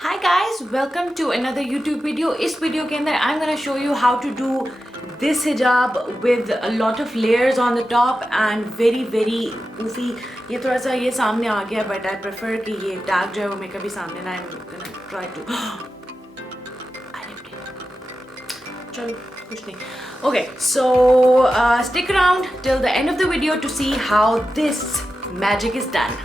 Hi guys, welcome to another YouTube video. इस video के अंदर I'm gonna show you how to do this hijab with a lot of layers on the top and very poofy. ये थोड़ा सा ये सामने आ गया but I prefer कि ये tag जो है वो मैं कभी सामने ना I'm gonna try to I left it. चलो कुछ नहीं. Okay, so stick around till the end of the video to see how this magic is done.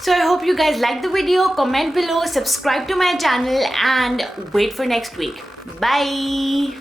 So I hope you guys like the video, comment below, subscribe to my channel and wait for next week. Bye!